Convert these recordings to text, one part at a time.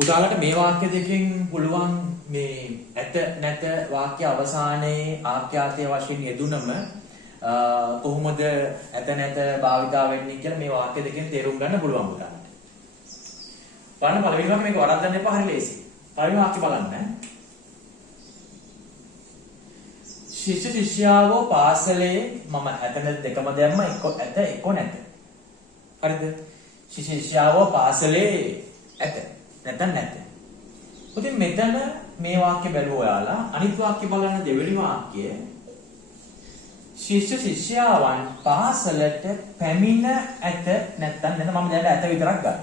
පුතාලට මේ වාක්‍ය දෙකෙන් පුළුවන් මේ ඇත නැත වාක්‍ය අවසානයේ ආඛ්‍යාතයේ වශයෙන් යෙදුනම කොහොමද ඇත නැත භාවිතා වෙන්නේ කියලා මේ වාක්‍ය දෙකෙන් තේරුම් ගන්න පුළුවන් පුතාලට. බලන්න පළවෙනි වාක්‍ය මේක වරද්දන්න එපා හරි ලේසි. පළවෙනි වාක්‍ය බලන්න. ශිෂ්‍ය ශිෂ්‍යාවෝ පාසලේ මම ඇත නැත දෙකම දැම්ම එක්ක ඇත එක්ක නැත. හරිද? ශිෂ්‍ය ශිෂ්‍යාවෝ පාසලේ ඇත නැත්නම් නැත. ඉතින් මෙතන මේ වාක්‍ය බැලුවා ඔයාලා අනිත් වාක්‍ය බලන්න දෙවෙනි වාක්‍ය ශිෂ්‍ය ශිෂ්‍යාවන් පාසලට පැමිණ ඇත නැත්නම් නැත්නම් මම දැන් ඇත විතරක් ගන්නවා.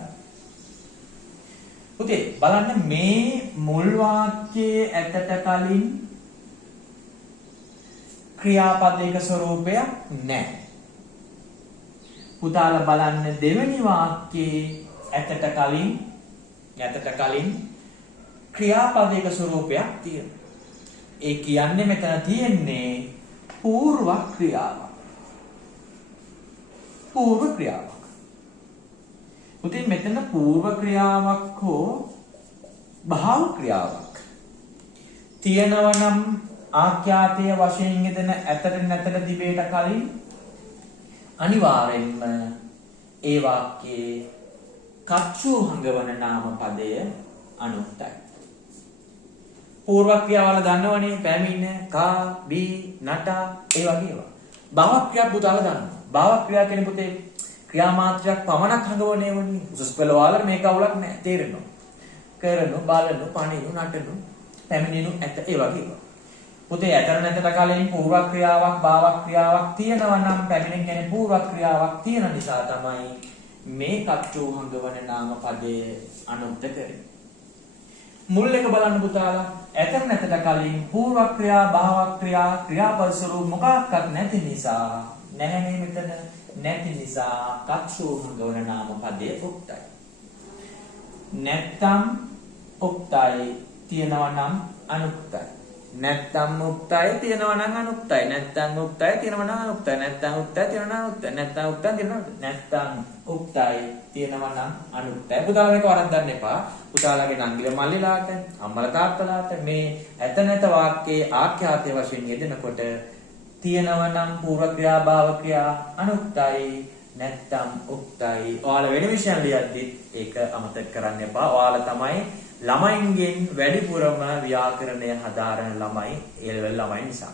පුතේ බලන්න මේ මුල් වාක්‍යයේ ඇතට කලින් ක්‍රියාපදයක ස්වරූපයක් නැහැ. පුතාලා බලන්න දෙවෙනි වාක්‍යයේ ඇතට කලින් ක්‍රියාපදයක ස්වරූපයක් තියෙනවා. ඒ කියන්නේ මෙතන තියෙන්නේ పూర్ව ක්‍රියාවක්. పూర్ව ක්‍රියාවක්. උතින් මෙතන పూర్ව ක්‍රියාවක් හෝ භාව ක්‍රියාවක් තියෙනවා නම් ආඛ්‍යාතයේ වශයෙන් යෙදෙන ඇතට නැතට දිබේට කලින් අනිවාර්යෙන්ම ඒ වාක්‍යයේ කච්චු හංගවන නාම පදය අනුක්තයි. పూర్ව ක්‍රියාවල දන්නවනේ පැමිණ, කා, බී, නටා ඒ වගේ ඒවා. භව ක්‍රියා පුතාලා දන්නවා. භව ක්‍රියා කියන පුතේ ක්‍රියා මාත්‍රයක් පමණක් හංගවන්නේ වනේ. උසස් පෙළ වල මේක අවුලක් නැහැ තේරෙනවා. කරනු, බලනු, පණිනු, නටනු, පැමිණෙනු ඇත ඒ වගේ ඒවා. පුතේ ඇතර නැතට කලින් పూర్ව ක්‍රියාවක්, භව ක්‍රියාවක් තියෙනවා නම් පැමිණ කියන්නේ పూర్ව ක්‍රියාවක් තියෙන නිසා තමයි මේ කච්චු හංගවන නාම පදයේ අනුක්ත කරන්නේ. මුල් එක බලන්න පුතාලා ඇතර නැතට කලින් పూర్ව ක්‍රියා, භව ක්‍රියා, ක්‍රියාපද ස්වරූප මොකක්වත් නැති නිසා නැහැ මෙතන නැති නිසා කච්චු හංගවන නාම පදයේ උක්තයි. නැත්තම් උක්තයි තියෙනවා නම් අනුක්තයි. නැත්තම් උක්තයි තියෙනවා නම් අනුක්තයි. නැත්තම් උක්තයි තියෙනවා නම් අනුක්තයි. නැත්තම් උක්තයි තියෙනවා නම් අනුක්තයි. නැත්තම් උක්තයි තියෙනවා නැත්තම් උක්තයි තියෙනවා නම් අනුක්තයි. පුතාලා මේක වරද්දන්න එපා. පුතාලාගේ නංගිල මල්ලිලාට, අම්මලා තාත්තලාට මේ ඇත නැත වාක්‍යයේ ආඛ්‍යාතයේ වශයෙන් යෙදෙනකොට තියෙනවා නම් పూర్ව ක්‍රියා, භව ක්‍රියා අනුක්තයි. නැත්තම් උක්තයි. ඔයාලා වෙන විෂයන් ලියද්දි ඒක අමතක කරන්න එපා. ඔයාලා තමයි ළමයින්ගෙන් වැඩිපුරම ව්‍යාකරණය හදාරන ළමයි ඒ ලෙවල් ළමයි නිසා.